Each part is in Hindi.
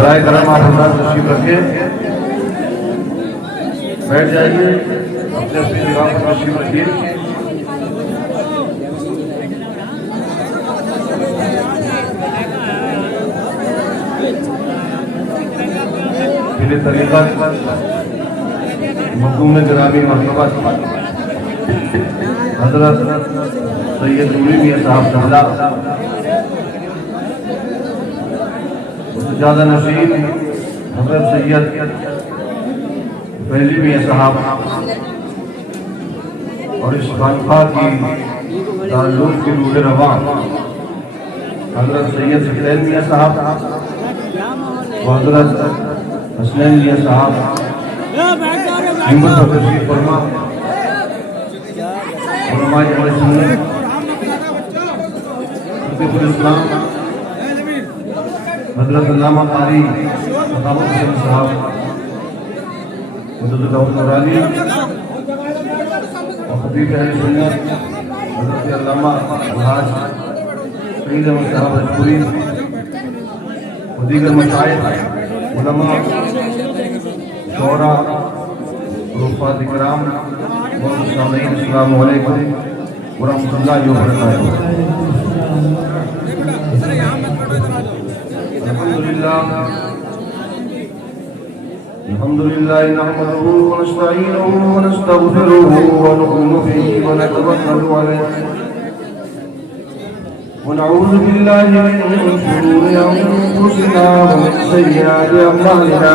बराए करम आप हमारा तशरीफ रखिए, बैठ जाइए, अपने अपनी जगह पर तशरीफ रखिए। फिर तरीका मखदूम गिरामी मरतबा हजरत सैयद नूरी मियां साहब साहला ज़्यादा नशीन हजरत सैयद पहली मियां साहब और इस खानका की दारुल की रूह रवा हजरत सैयद हुसैन मियां साहब और हजरत हसनैन मियां साहब हिम्मत और तशरीफ फरमा उलमाए अहले सुन्नत इस्लाम हजरत अल्लामा कारी मुहम्मद हुसैन साहब मुजद्दिद नूरानी और खतीब अहले सुन्नत हजरत अल्लामा अलहाज सईद अहमद साहब रजपुरी और दीगर मशाइख उलमा शोरा रूफात इकराम और सामीन अस्सलामु अलैकुम व रहमतुल्लाहि व बरकातहू। अल्हम्दुलिल्लाह नहमदुहु व नस्तईनुहु व नस्तगफिरुहु व नु'मिनु बिही व नतवक्कलु अलैहि व नऊज़ु बिल्लाहि मिन शुरूरि अंफुसिना व मिन सय्यिआति अअमालिना।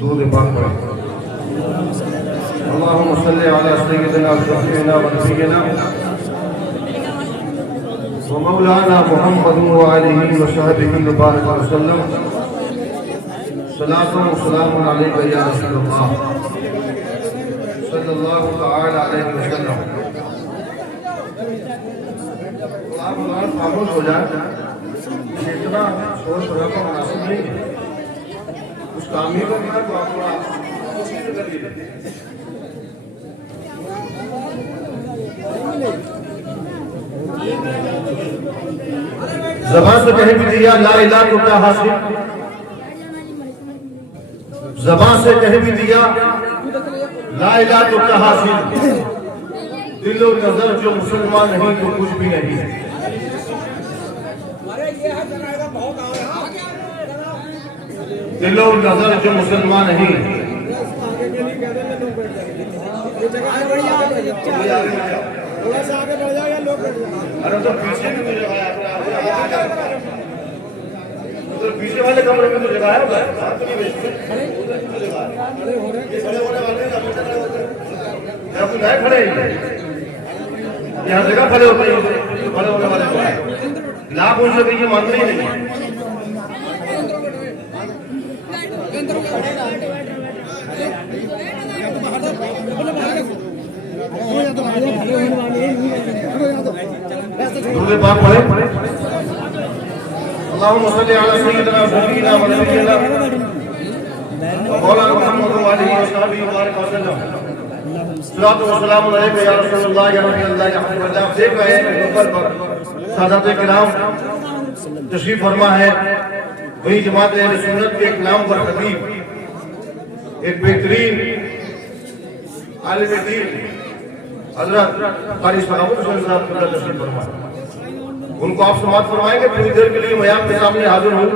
दूध पाक पढ़े अल्लाहुम्मा सल्लि अला सय्यिदिना व शफीना व नबीना व मौलाना मुहम्मद व आलिहि व सहबिहि मुबारक वसल्लम। सलातु व सलामुन अलैका या रसूलल्लाह सल्लल्लाहु तआला अलैहि वसल्लम। आप खामोश हो जाए, इतना शोर शराबा मुनासिब नहीं है। उस कामी को बिना तो आप थोड़ा ज़बान से कह भी दिया ला इलाहा तो क्या हासिल, ज़बान से कह भी दिया ला इलाहा तो क्या हासिल, दिलो नजर जो मुसलमान नहीं तो कुछ भी नहीं। दिलो नजर जो मुसलमान नहीं। थोड़ा सा आगे बढ़ जाएगा लोग। अरे तो पीछे भी तो जगह है, तो पीछे वाले कमरे में तो जगह है, खड़े यहाँ जगह खड़े होते हैं, खड़े होने वाले लाभ उनसे भी ये मानते ही नहीं। अल्लाहुम्मा सल्लि अला सय्यिदिना व नबीना व नबीना मौलाना मुहम्मद व आलिहि व सहबिहि मुबारक वसल्लम। सलातो व सलामु अलैका या रसूलल्लाह या नबी अल्लाह या हबीब अल्लाह। देख रहे हैं ऊपर पर सादात किराम तशरीफ फरमा है। वही जमात अहले सुन्नत के एक नामवर खतीब, एक बेहतरीन आलिम दीन हजरत कारी सलावत हुसैन साहब का तशरीफ फरमा। उनको आप समाप्त फरमाएंगे। थोड़ी देर के लिए मैं आपके सामने हाजिर हूँ।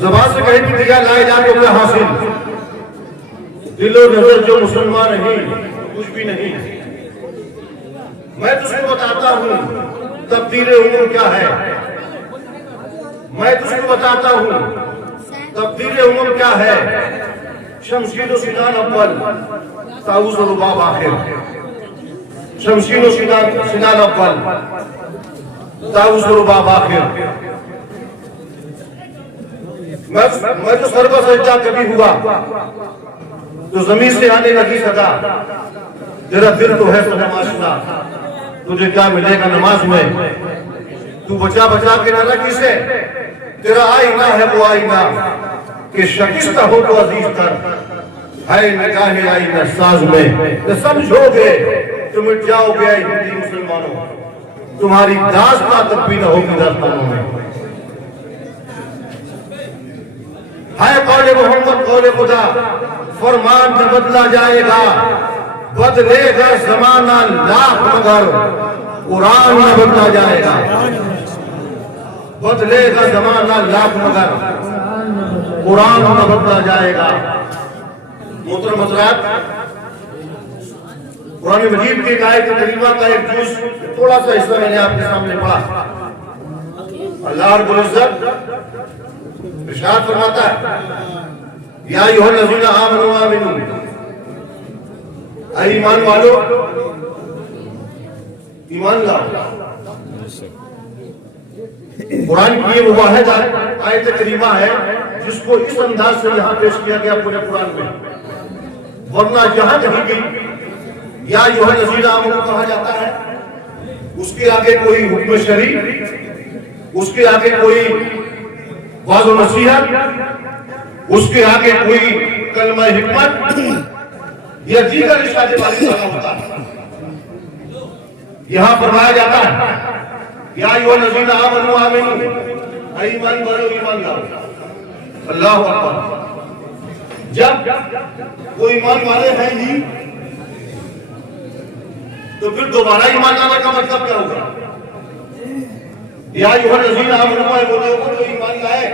ज़बान से कहीं भी दिया ला इलाहा इल्लल्लाह हासिल, दिलो नजर जो मुसलमान नहीं कुछ भी नहीं। मैं तुझको बताता हूँ तब्दीले उम्र क्या है, मैं तुझको बताता हूँ तब्दीले उम्र क्या है। शमशीर सिनान अव्वल ताऊस और रुबाब आखिर, शमशीर सिनान अव्वल ताऊस और रुबाब आखिर। मैं तो सर्व सज्जा कभी हुआ तो जमीन से आने लगी सदा, तेरा दिल तो है तो नमाज़, तुझे क्या मिलेगा नमाज में। तू बचा बचा के न रख इसे, तेरा आईना है वो आईना कि शकिस्ता हो तो अजीज कर है निगाहे आईना साज में। तो समझोगे तो मिट जाओगे हिंदी मुसलमानों, तुम्हारी दास्तां तक भी न होगी दास्तानों में। है कौले मोहम्मद कौले खुदा, फरमान न बदला जाएगा, बदलेगा जमाना लाख मगर कुरान न बदला जाएगा। बदलेगा जमाना लाख मगर कुरान न बदला जाएगा। मोहतरम हज़रात, कुरान मजीद की आयत करीमा का एक जुज़ थोड़ा सा हिस्सा मैंने आपके सामने पढ़ा। अल्लाह रब्बुल इज्जत इरशाद फरमाता है, या अय्युहल्लज़ीना आमनू आमिनू, ऐ ईमान वालो ईमान लाओ। कुरान की ये वो वाहिद आयत करीमा है जिसको इस अंदाज से यहाँ पेश किया गया पूरे कुरान में, वरना जहां कहीं भी या अय्युहल्लज़ीना आमनू कहा जाता है उसके आगे कोई हुक्म शरी, उसके आगे कोई वाज़ व नसीहत, उसके आगे कोई कलमा हिकमत या दीगर इरशाद वाली लगा होता है। यहां फरमाया जाता है या अय्युहल्लज़ीना आमनू आमिनू, ऐ ईमान वालो ईमान लाओ। अल्लाहु अकबर। जब वो ईमान वाले हैं ही तो फिर दोबारा ईमान लाने का मतलब क्या होगा। या अय्युहल्लज़ीना आमनू, वो लोग जो ईमान लाए,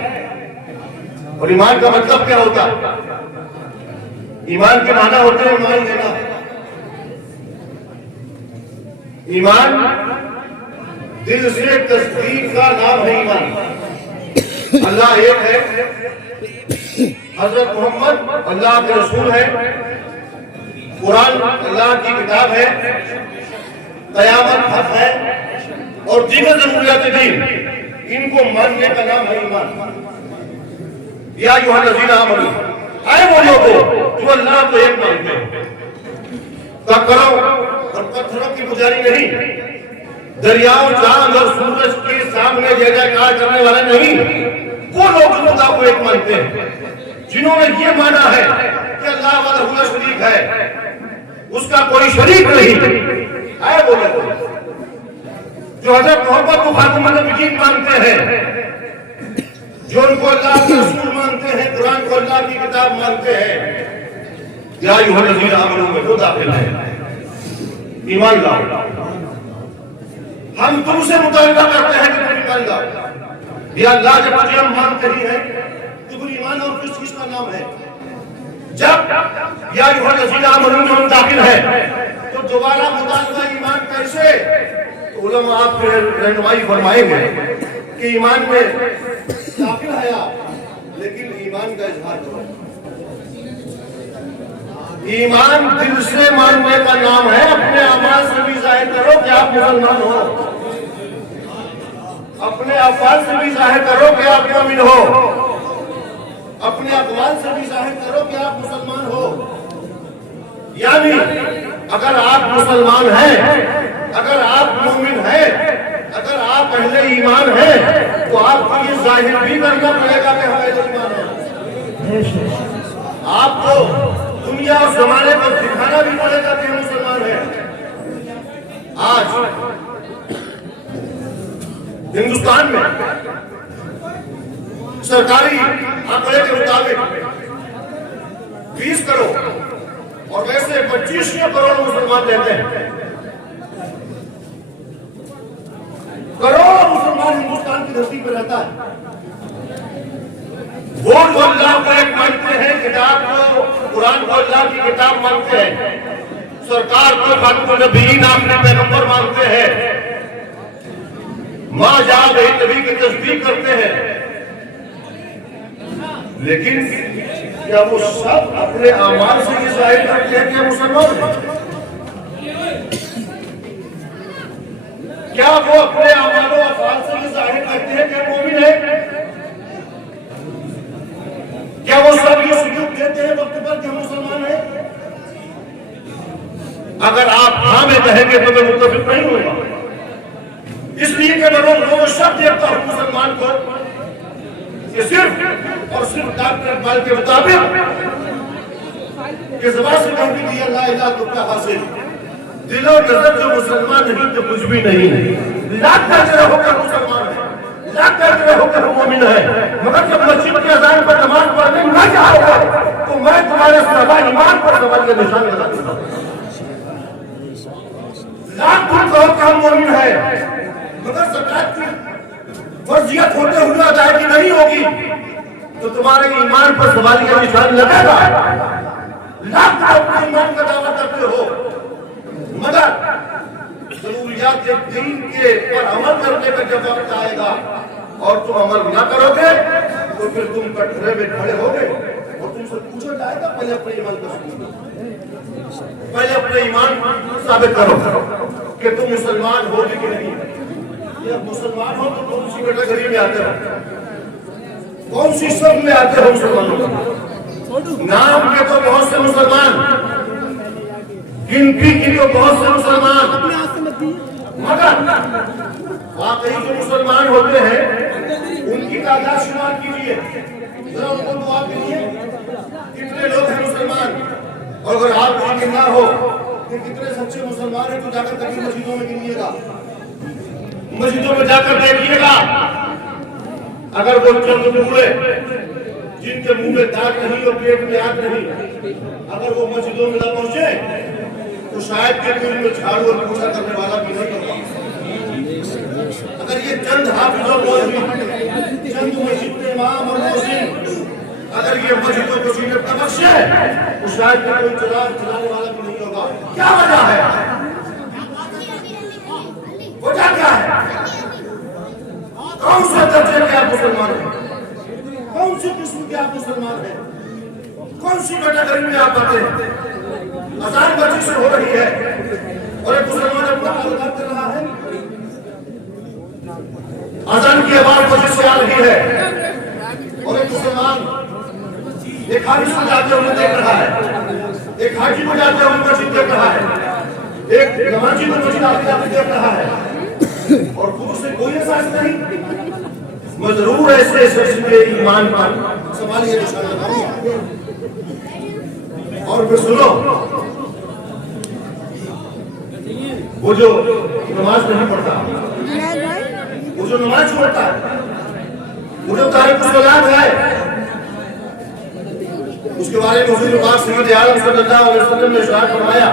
और ईमान का मतलब क्या होता है। ईमान के माना होते हैं ईमान लेना। ईमान दिल से तस्दीक का नाम है ईमान। अल्लाह एक है, हजरत मोहम्मद अल्लाह के रसूल है, कुरान अल्लाह की किताब है, कयामत हक है और दीगर जरूरियात दीन, इनको मानने का नाम है ईमान। या अय्युहल्लज़ीना आमनू, आए वो लोग जो अल्लाह को एक मानते हैं, करो और पत्थरों की पुजारी नहीं, दरियाओं चांद और सूरज के सामने जय जयकार करने वाले नहीं। वो लोग जो खुदा को एक मानते हैं, जिन्होंने ये माना है कि अल्लाह वहदहू ला शरीक है, उसका कोई शरीक नहीं। आए वो लोग जो हज़रत मोहम्मद को खातमुन नबिय्यीन मानते हैं, जो उनको अल्लाह के रसूल मानते हैं, कुरान को अल्लाह की किताब मानते हैं। या अय्युहल्लज़ीना आमनू में वो दाखिल है। ईमान लाओ। हम तुमसे मुतालबा करते हैं कि तुम ईमान लाओ। या अल्लाह जब तुझे हम मानते ही है तो फिर ईमान और किस चीज का नाम है। जब या अय्युहल्लज़ीना आमनू में हम दाखिल है तो दोबारा मुतालबा ईमान कैसे। तो उलमा आपको रहनुमाई फरमाएंगे कि ईमान में दाखिल है आप, लेकिन ईमान का इजहार करो। ईमान दिल से मानने का नाम है, अपने अमाल से भी जाहिर करो कि आप मुसलमान हो, अपने अफ़आल से भी जाहिर करो कि आप मोमिन हो, अपने अक़वाल से भी जाहिर करो कि आप मुसलमान हो। यानी अगर आप मुसलमान हैं, अगर आप मोमिन हैं, अगर आप अहले ईमान हैं, तो आपको ये जाहिर भी करना पड़ेगा कि हम अहले ईमान हैं। आपको दुनिया और ज़माने को दिखाना भी पड़ेगा कि हम मुसलमान हैं। आज हिंदुस्तान में सरकारी आंकड़े के मुताबिक 20 करोड़ और वैसे 25 करोड़ मुसलमान रहते हैं। करोड़ों मुसलमान हिंदुस्तान की धरती पर रहता है। वोट को अल्लाह को एक मानते हैं, किताब को, कुरान को अल्लाह की किताब मानते हैं, सरकार को खातमुन नबीयीन आखिरी पैगंबर मानते हैं, मां जा रही नबी की तस्दीक करते हैं। लेकिन क्या वो सब अपने आमाल से ये जाहिर करते हैं कि मुसलमान हैं? क्या वो अपने आमालों अफआल से ये जाहिर करते हैं कि मोमिन है? क्या वो सब ये सबूत देते हैं वक्त पर कि हम मुसलमान हैं? अगर आप हाँ में कहेंगे तो मैं मुत्तफिक नहीं होगा, इसलिए कि मैं रोज शब्द देखता हूं मुसलमान को कि सिर्फ और सिर्फ डॉक्टर इकबाल के मुताबिक कि ज़बान से कह भी दिया ला इलाहा तो क्या हासिल, दिलो नजर जो मुसलमान नहीं तो कुछ भी नहीं है। लाख करके होकर मुसलमान है, लाख करके होकर मोमिन है, मगर जब मस्जिद के अज़ान पर नमाज पढ़ने न जाओगे तो मैं तुम्हारे सवा ईमान पर सवाल के निशान लगा दूंगा। लाख तुम कहो कि हम मोमिन है, मगर ज़कात की फर्जियत होते हुए अदायगी नहीं होगी तो तुम्हारे ईमान पर सवाल का निशान लगेगा। लाख अपने ईमान का दावा करते हो, मगर जरूरियात दीन के पर अमल करने का जब वक्त आएगा और तुम अमल न करोगे तो फिर तुम कटघरे में खड़े होगे और तुमसे पूछा जाएगा पहले अपने ईमान का सबूत दो, पहले अपने ईमान साबित करो कि तुम मुसलमान हो कि नहीं। जब मुसलमान हो तो कौन सी कैटेगरी में आते हो, कौन सी सब में आते हो मुसलमानों? नाम के तो बहुत से मुसलमान, गिनती की तो बहुत से मुसलमान, मगर वाकई जो मुसलमान होते हैं उनकी तादाद शुमार कीजिए, जरा उनको दुआ कीजिए कितने लोग हैं मुसलमान। और अगर आप गिनना हो कि कितने सच्चे मुसलमान हैं तो जाकर कभी मस्जिदों में गिनिएगा, मस्जिदों में जाकर देखिएगा। अगर वो चंद बूढ़े जिनके मुंह में दाग नहीं और पेट में आग नहीं, अगर वो मस्जिदों में न पहुंचे तो शायद के दिल में झाड़ू और पूछा करने वाला भी नहीं होगा। अगर ये चंद हाफिज और मौलवी, चंद मस्जिद के इमाम और मौज़िन अगर ये मस्जिदों को सीने पर बख्शे तो शायद कोई चलाने वाला भी नहीं होगा। क्या वजह है? वजह क्या है? कौन से दर्जे के आप मुसलमान हैं, कौन सी किस्म के आप मुसलमान हैं, कौन सी कैटेगरी में आप आते हैं? अज़ान मस्जिद से हो रही है और एक मुसलमान अपना अज़ान कर रहा है, अज़ान की आवाज मस्जिद से आ रही है और एक मुसलमान एक हाफिज को जाते हुए देख रहा है, एक हाजी को जाते हुए मस्जिद देख रहा है, एक नमाजी को मस्जिद आते देख रहा है और खुद से कोई एहसास नहीं। मैं जरूर ऐसे शख्स के ईमान पर सवाल ये निशान लगाऊंगा। और फिर सुनो, वो जो नमाज नहीं पढ़ता, वो जो नमाज छोड़ता है, वो जो तारीख सलात है, उसके बारे में हुजूर पाक सल्लल्लाहु अलैहि वसल्लम ने इरशाद फरमाया,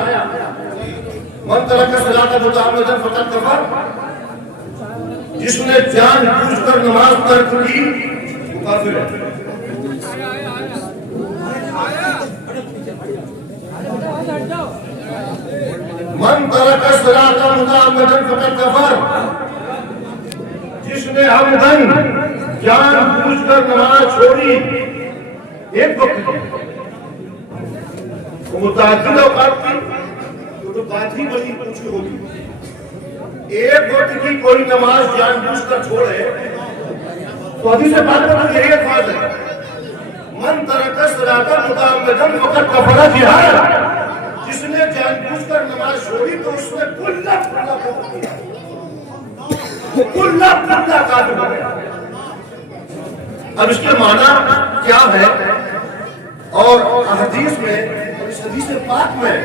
मन तरक सलात मुतअम्मिदन फक़द कफ़र, जिसने जानबूझकर नमाज तर्क की वो काफिर है। मन तरक सलात मुतअम्मिदन फक़द कफ़र, जिसने हमदन जानबूझकर नमाज छोड़ी एक वक्त की मुतअद्दिद औक़ात की तो बात ही बड़ी ऊंची होगी। एक वक्त की कोई नमाज जानबूझकर छोड़े तो हदीस पाक में तो यही अल्फाज है, मन तरक सलाता मुतअम्मिदन फक़द कफ़र जिहाद, जिसने जानबूझकर नमाज छोड़ी तो उसने कुल्ला काफिर हो गया। अब इसके माना क्या है और हदीस में, इस हदीस पाक में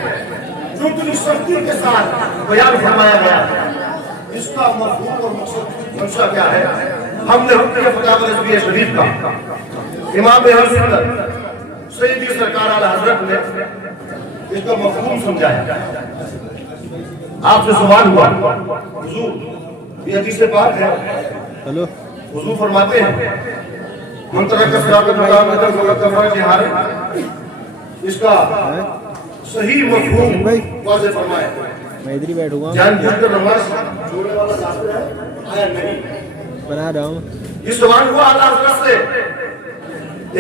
जो इतनी सख्ती के साथ बयान फरमाया गया है, इसका मफहूम और मकसद मंशा क्या है? हमने हुक्म फतावा रज़विया शरीफ का इमाम अहले सुन्नत सय्यदी सरकार आला हज़रत ने इसका मफहूम समझाया। आपसे सवाल हुआ, हुजूर ये हदीस से बात है। हेलो हुजूर फरमाते हैं इसका सही मफहूम वाज़ेह फरमाए। मैं इधर ही बैठूंगा, जानबूझकर नमाज छोड़ने वाला काफिर है आया नहीं। बना रहा हूँ। ये सवाल हुआ अल्लाह हज़रत से,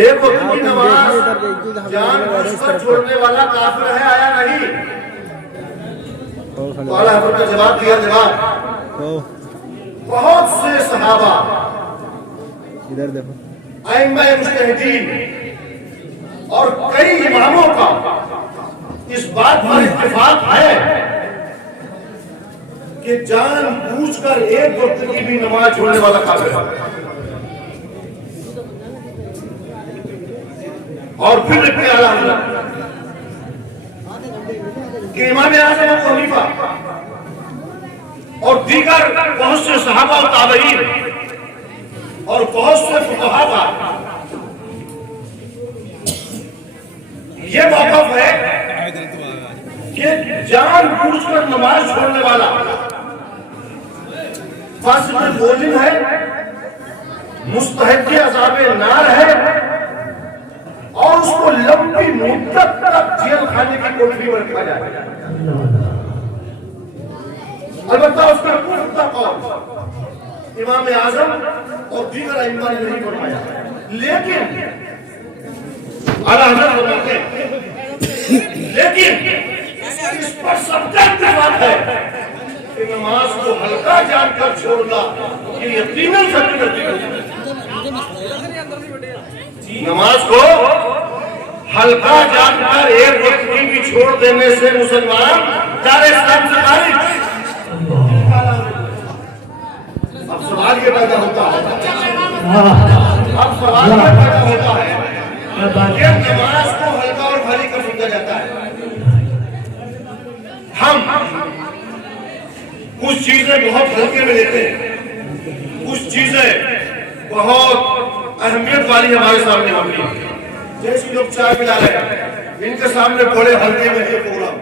एक वक्त की नमाज जानबूझकर छोड़ने वाला काफिर है आया नहीं? तो अल्लाह हज़रत ने जवाब दिया, जवाब बहुत से सहाबा इधर देखो, अइम्मा मुज्तहिदीन और कई इमामों का इस बात पर इत्तेफाक है कि जानबूझकर एक वक्त की भी नमाज छोड़ने वाला काफिर है। और फिर लिखते आला कि इमाम आज़म अबू हनीफा और दीगर बहुत से सहाबा और ताबईन और बहुत से फुक़हा का यह मौक़िफ़ है कि जानबूझकर नमाज छोड़ने वाला फासिक़ मोमिन है, मुस्तहिक़ अज़ाब नार है और उसको लंबी मुद्दत तक जेल खाने की कोठरी में रखा जाए। अलबत्ता उसका पुख्ता कौल इमाम आज़म और दीगर अइम्मा ने नहीं फरमाया, लेकिन आला हज़रत फरमाते हैं, लेकिन इस पर सबका इत्तेफाक है कि नमाज को हल्का जानकर छोड़ना ये यकीनन सत्य नतीजा। नमाज को हल्का जानकर एक वक्त की भी छोड़ देने से मुसलमान दार इस्लाम से खारिज। अब सवाल ये पैदा होता है, कि नमाज को हल्का और भारी कर समझा जाता है। हम कुछ चीजें बहुत हल्के में लेते हैं, कुछ चीजें बहुत अहमियत वाली हमारे सामने होती है। जैसे लोग चाय पिला रहे हैं, इनके सामने बड़े हल्के में ये प्रोग्राम,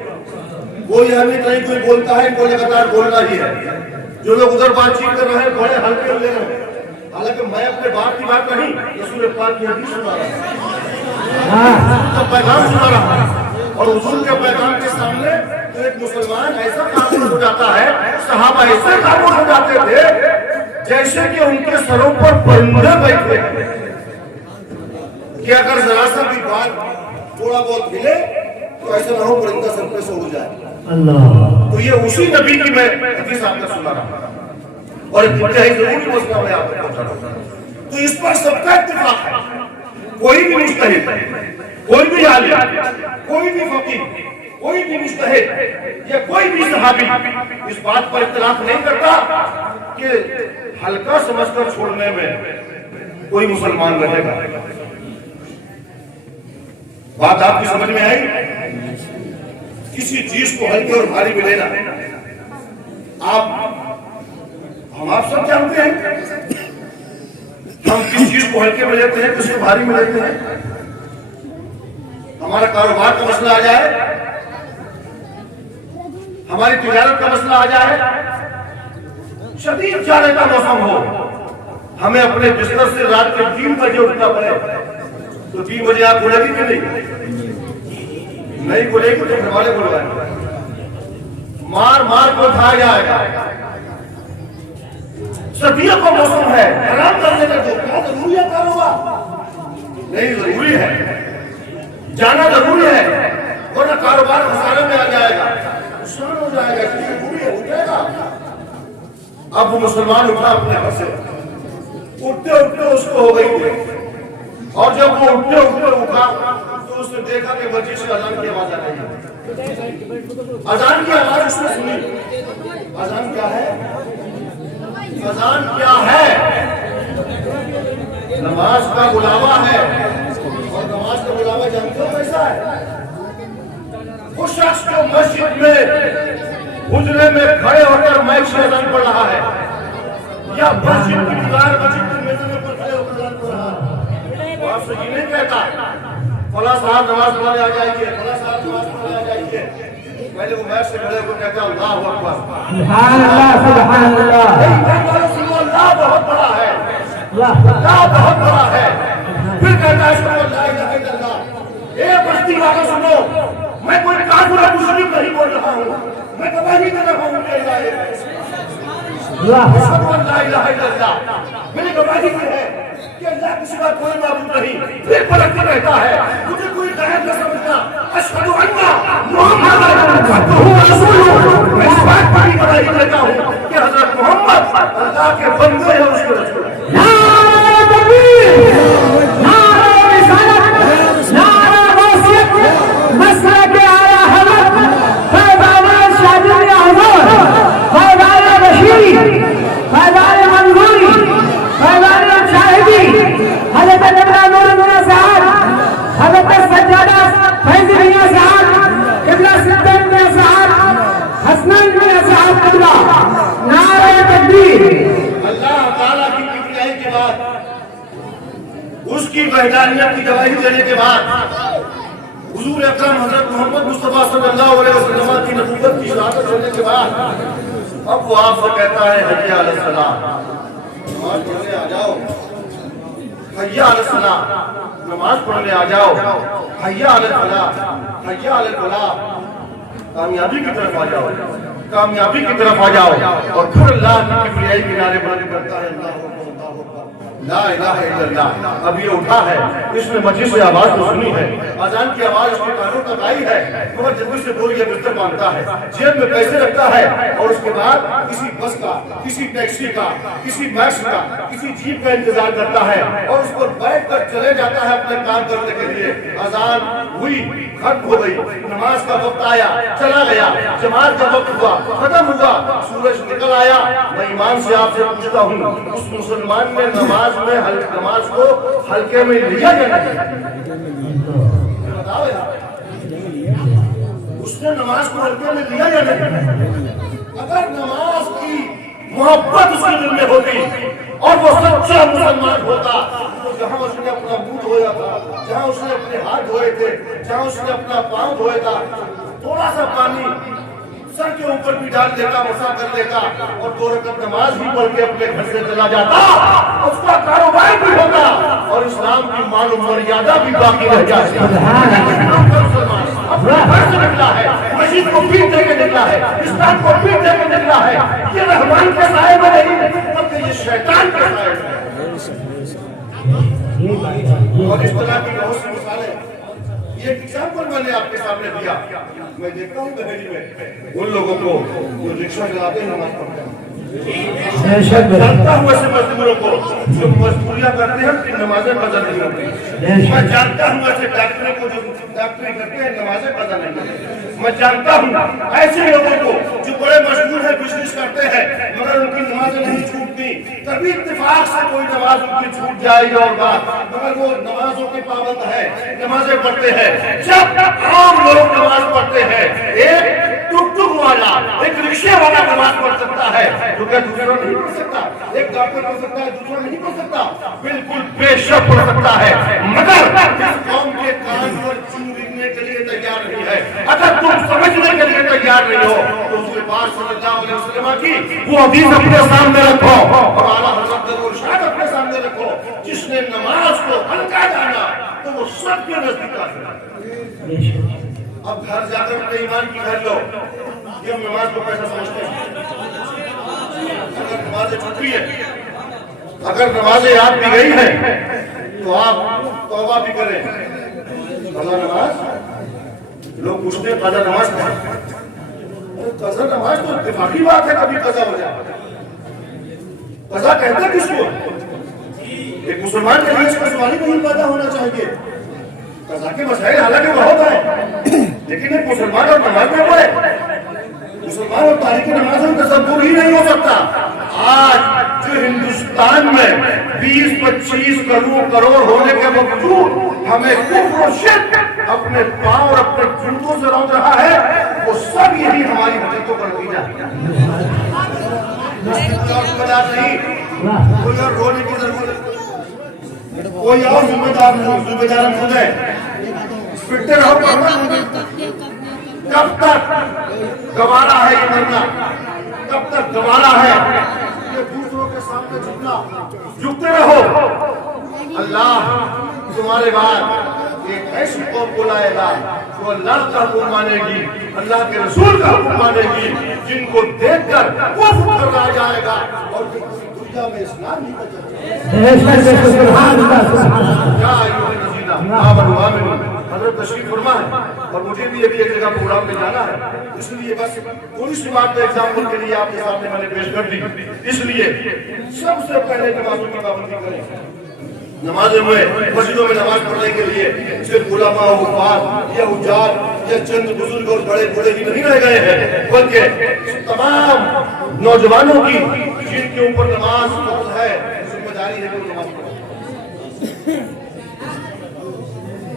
कोई अहमियत नहीं, कोई बोलता है इनको लगातार बोलना ही है। जो लोग उधर बातचीत कर रहे हैं बड़े हल्के में ले रहे हैं, हालांकि मैं अपने बाप की बात नहीं, रसूल पाक की हदीस सुना रहा हूं, पैगाम सुना रहा हूं। और हुजूर के पैगाम के सामने तो एक मुसलमान ऐसा खामोश हो जाता है, सहाबा ऐसे खामोश हो जाते थे जैसे कि उनके सरों पर परिंदे बैठे कि अगर जरा सा भी बात थोड़ा बहुत हिले तो ऐसा ना हो परिंदा सर पे से उड़ जाए। तो ये उसी नबी की मैं हदीस आपको सुना रहा हूं और इंतहाई जरूरी मसला मैं आपको बता रहा हूं। तो इस पर सबका इत्तेफाक है, कोई भी मुज्तहिद, कोई भी आलिम, कोई भी फकीह, कोई भी मुज्तहिद या कोई भी सहाबी इस बात पर इख्तिलाफ नहीं करता कि हल्का समझकर छोड़ने में कोई मुसलमान रहेगा। बात आपकी समझ में आई? किसी चीज को हल्के और भारी में लेना, हम आप सब जानते हैं हम किस चीज को हल्के में लेते हैं, किसको भारी में लेते हैं। हमारा कारोबार का मसला आ जाए, हमारी तिजारत का मसला आ जाए, शदीद जाने का मौसम हो, हमें अपने बिस्तर से रात के 3 बजे उठना पड़े तो 3 बजे आप बोलेगी कि नहीं बोलेगी तो घर वाले बुलवाएंगे, मार मार को उठाया जाएगा। सर्दियों का मौसम है, आराम करने का तो क्या जरूरी है? कारोबार नहीं जरूरी है, जाना जरूरी है, वरना कारोबार खसारे में आ जाएगा, नुकसान हो जाएगा, इसलिए जरूरी है, उठेगा। अब वो मुसलमान उठा अपने घर से, उठते उठते उसको हो गई थी, और जब वो उठते उठते उठा तो उसने देखा कि मस्जिद से अजान की आवाज आ रही है। अजान की आवाज उसने सुनी। अजान क्या है? अजान क्या है? नमाज का बुलावा है, और नमाज का बुलावा जानते हो कैसा है? वो शख्स जो मस्जिद में हुजरे में खड़े होकर माइक से अजान पढ़ रहा है, या मस्जिद की दीवार, मस्जिद के मेज़बान पर खड़े होकर अजान पढ़ रहा है, वो आपसे ये नहीं कहता फला साहब नमाज पढ़ने आ जाइए, फला साहब नमाज पढ़ने आ जाइए। पहले वो मैच से खड़े होकर कहते हैं अल्लाह अकबर। सुभान अल्लाह, सुभान अल्लाह। अल्लाह बहुत बड़ा है, अल्लाह बहुत बड़ा है। फिर कहता है ला इलाहा इल्लल्लाह। ए बस्ती वालों सुनो, मैं कोई काफिर और मुशरिक नहीं बोल रहा हूँ, मैं गवाही दे रहा हूँ कि ला इलाहा इल्लल्लाह। मेरी गवाही ये है कि अल्लाह के सिवा कोई माबूद नहीं। फिर पलटता रहता है, मुझे कोई गैर न समझना। अशहदु अन्ना मुहम्मदन अब्दुहु व रसूलुहु। मैं इस बात पर भी गवाही देता हूँ कि हजरत मोहम्मद अल्लाह के बंदे हैं, उसके रसूल हैं। नारे तकबीर, नारे रिसालत, नारे वसीयत, मसलक आला हज़रत फैज़ान शादिर आज़म, फैज़ान बशीरी, फैज़ान मंजूरी, फैज़ान शाहिदी, हज़रत नबरा नूर नूर साहब, हज़रत सज्जादा फैज़ मियां साहब, किबला सिद्दीक मियां साहब, हसनैन मियां साहब किबला। नारे तकबीर। अल्लाह ताला की किबरियाई के बाद, उसकी वहदानियत की गवाही देने के बाद, हुजूर अकरम हजरत मोहम्मद मुस्तफा सल्लल्लाहु अलैहि वसल्लम की नबूवत की शहादत होने के बाद अब वो आपसे कहता है हय्या अलस सलाह, नमाज पढ़ने आ जाओ। हय्या अलस सलाह, नमाज पढ़ने आ जाओ। हय्या अलल फलाह, हय्या अलल फलाह, कामयाबी की तरफ आ जाओ, कामयाबी की तरफ आ जाओ। और फिर अल्लाह की किबरियाई की नारेबाजी करता है अल्लाह ला इलाहा इल्लल्लाह। अब ये उठा है, इसने मस्जिद से आवाज तो सुनी है, अजान की आवाज उसके कानों तक आई है, मगर जल्दी से बोल के बिस्तर बांधता है, जेब में पैसे रखता है और उसके बाद किसी बस का, किसी टैक्सी का, किसी मैक्स का, किसी जीप का इंतजार करता है और उस पर बैठ कर चले जाता है अपने काम करने के लिए। अजान हुई, खत्म हो गई, नमाज का वक्त आया, चला गया, जमात का वक्त हुआ, खत्म हुआ, सूरज निकल आया। मैं ईमान से आपसे पूछता हूँ, उस मुसलमान ने नमाज को हल्के में लिया या नहीं? बताओ यार, उसने नमाज को हल्के में लिया या नहीं? अगर नमाज की मोहब्बत उसके दिल में होती और वो सच्चा मुसलमान होता तो जहाँ उसने अपना मुंह धोया था, जहाँ उसने अपने हाथ धोए थे, जहाँ उसने अपना पांव धोया था, थोड़ा सा पानी सर के ऊपर भी डाल देता, मसा कर लेता और 2 रकात नमाज भी पढ़ के अपने घर से चला जाता, उसका कारोबार भी होता और इस्लाम की मान मर्यादा भी बाकी रह जाती। अपने घर से निकला है, मस्जिद को पीट देके निकला है, इस्लाम को पीट देके निकला है। ये रहमान के साए में नहीं, बल्कि ये शैतान के साए में। और इस तरह की बहुत सी मिसालें, ये एग्जाम्पल मैंने आपके सामने दिया। मैं देखता हूँ बहेली में उन लोगों को जो रिक्शा चलाते हैं, नमाज पढ़ते हैं, जानता हूँ ऐसे मजदूरों को जो मजदूरियाँ करते हैं, उनकी नमाजें कज़ा नहीं होती। मैं जानता हूँ ऐसे डॉक्टरों को जो डॉक्टरी करते हैं, नमाजें कज़ा नहीं होती। मैं जानता हूँ ऐसे लोगों को जो बड़े मजदूर है, बिजनेस करते हैं, मगर उनकी नमाजें नहीं छूटती। कभी इत्तेफाक से कोई नमाज उनकी छूट जाएगी और बात, मगर वो नमाजों के पाबंद है, नमाजें पढ़ते हैं। जब आम लोग नमाज पढ़ते हैं, एक टुक वाला, एक रिक्शे वाला नमाज पढ़ सकता है, तो क्या दूसरा नहीं पढ़ सकता? एक डॉक्टर पढ़ सकता है, दूसरा नहीं पढ़ सकता? बिल्कुल बेशक पढ़ सकता है, मगर इस कौम के कान पर चूर लिखने के लिए तैयार नहीं है। अगर तुम समझने के लिए तैयार नहीं हो तो उसके पास सल्लल्लाहु अलैहि वसल्लम की वो हदीस अपने सामने रखो और आला हज़रत का इरशाद अपने सामने रखो, जिसने नमाज को हल्का जाना तो वो सबके नजदीक काफिर है। अब घर जाकर अपने ईमान की घर लो, ये हम नमाज को कैसा समझते हैं? अगर नमाजें छूटी है, अगर नमाजें याद भी गई है तो आप तौबा भी करें। कज़ा नमाज, लोग पूछते हैं कज़ा नमाज क्या है? कज़ा नमाज तो इत्तेफाकी बात है, कभी कज़ा हो जाए। कज़ा कहते हैं किसको? एक मुसलमान के लिए इसका सवाल ही नहीं पैदा होना चाहिए। कज़ा के मसाइल हालांकि बहुत है, लेकिन एक मुसलमान और नमाज में पढ़े, मुसलमान और तारीखी नमाज में तसव्वुर ही नहीं हो सकता। आज जो हिंदुस्तान में 20-25 करोड़ होने के बावजूद हमें कुफ्र और शिर्क अपने पांव और अपने जूतों से रौंद रहा है, वो सब यही हमारी हरकतों का नतीजा है। नहीं, कोई और रोने की जरूरत, कोई और जिम्मेदार नहीं, जिम्मेदार खुद है। फिटते रहो, कब तक गवारा है ये करना, कब तक गवारा है ये दूसरों के सामने झुकना? झुकते रहो। अल्लाह तुम्हारे बाद एक ऐसी कौम को लाएगा जो अल्लाह का हुक्म मानेगी, अल्लाह के रसूल का हुक्म मानेगी, जिनको देखकर वो फुकर आ जाएगा और दुनिया में इस्लाम ही हजरत तशरीफ फरमा है। और मुझे भी अभी एक जगह प्रोग्राम में जाना है, इसलिए बस थोड़ी सी बात तो एग्जाम्पल के लिए आपके सामने मैंने पेश कर दी। इसलिए सबसे पहले नमाजों की पाबंदी करें। नमाज़ों में, मस्जिदों में नमाज पढ़ने के लिए सिर्फ उलमा, हुफ़ाज़ या हुज्जाज या चंद बुजुर्ग और बड़े बूढ़े ही नहीं रह गए हैं, बल्कि तमाम नौजवानों की जिनके ऊपर नमाज फर्ज़ है, जिम्मेदारी है कि वो नमाज पढ़ें।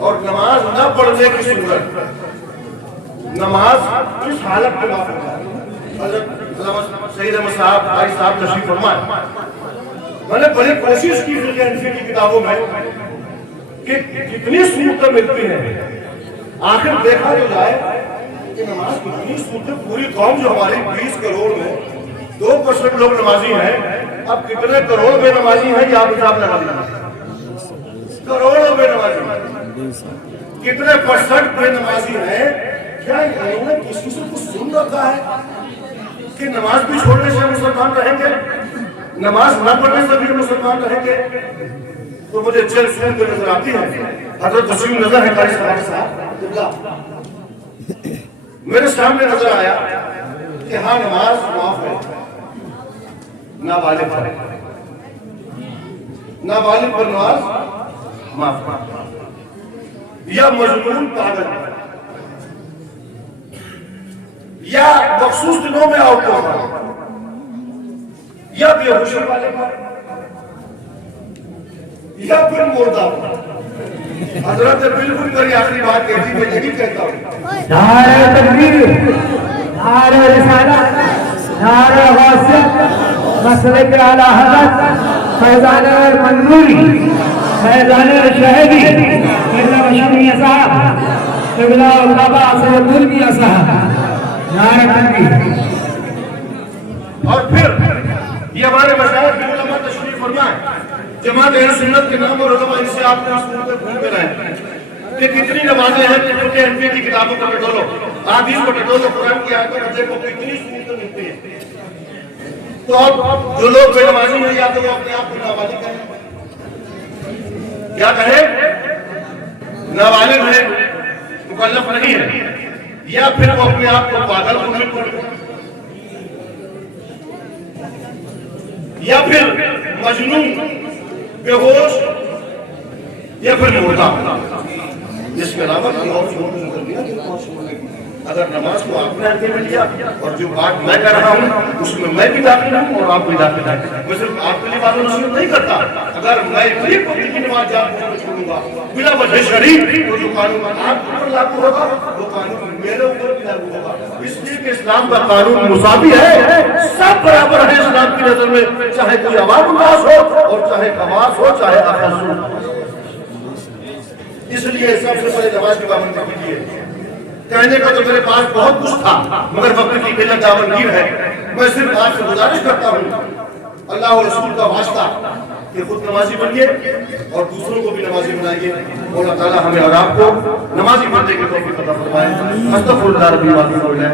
और नमाज न पढ़ने की सूरत, नमाज किस हालत में माफ होता है? हज़रत सईद अहमद साहब, भाई साहब तशरीफ फरमाए। मैंने बड़ी कोशिश की फिक़ह हनफ़ी की किताबों में कि कितनी सूरतें मिलती हैं। आखिर देखा जो जाए कि नमाज कितनी सूरतें, पूरी कौम जो हमारी 20 करोड़ में 2% लोग नमाजी हैं, अब कितने करोड़ में नमाजी हैं ये आप हिसाब लगा लीजिए। करोड़ों में नमाजी, कितने % में नमाजी हैं? क्या इन्होंने किसी से कुछ सुन रखा है कि नमाज भी छोड़ने से मुसलमान रहेंगे, नमाज न पढ़ने से भी मुसलमान रहेंगे? तो मुझे चल सुन के नजर आती है। हजरत वसीम नजर है कारी साहब, मेरे सामने नजर आया कि हाँ नमाज माफ है, नाबालिग पर, नाबालिग पर नमाज माफ, या मजनून पागल, या मखसूस दिनों में औरतों पर, या बेहोशी वाले पर, या फिर मुर्दा पर। हजरत बिल्कुल मेरी आखिरी बात कहती, मैं यही कहता हूँ, नारे तकबीर, नारे रिसालत, नारे गौसियत, मसलक आला हज़रत फैज़ान मंजूरी, फैज़ान शहदी, किबला बशरिया साहब, किबला उलमा सैयदुल मियां साहब, नारे तकबीर। और फिर ये हमारे मशाइख के उलमा तशरीफ फरमाए, जमात अहले सुन्नत के नाम और उलमा, इनसे आपको घूम के रहे कि कितनी नमाजें हैं, फिक़ह हनफ़ी की किताबों को टटोलो, हदीस को टटोलो, कुरान की आयतों को देखो, कितनी सूरतें मिलती हैं। तो अब जो लोग बेनमाजी हैं, या तो वो अपने आप को नाबालिग कहें, क्या कहें? नाबालिग है, मुकल्लफ नहीं है, या फिर वो अपने आप को पागल कहें, या फिर मजनून, बेहोश, या फिर मुर्दा। इसके अलावा अगर नमाज को आपने आगे में लिया और जो बात मैं कर रहा हूँ उसमें मैं भी दाखिल हूँ और आप भी दाखिल हैं, मैं सिर्फ आपके लिए बात नसीहत नहीं करता। अगर मैं भी पब्लिक की नमाज छोड़ूंगा बिना वजह शरीफ, तो जो कानून आपके ऊपर लागू होगा वो कानून मेरे ऊपर भी लागू होगा। इसलिए कि इस्लाम का कानून मुसावी है, सब बराबर है इस्लाम की नजर में, चाहे कोई आवाम उदास हो और चाहे कमास हो, चाहे आकाश हो। इसलिए सबसे पहले नमाज की पाबंदी कीजिए। कहने का तो मेरे पास बहुत कुछ था, मगर वक्त की किल्लत दामनगीर है। मैं सिर्फ आपसे गुजारिश करता हूँ, अल्लाह और रसूल का वास्ता, कि खुद नमाजी बनिए और दूसरों को भी नमाजी बनाइए। और अल्लाह ताला हमें और आपको नमाजी बनने की तौफीक अता फरमाए। अस्तगफिरुल्लाह रब्बी व अतूबु इलैह।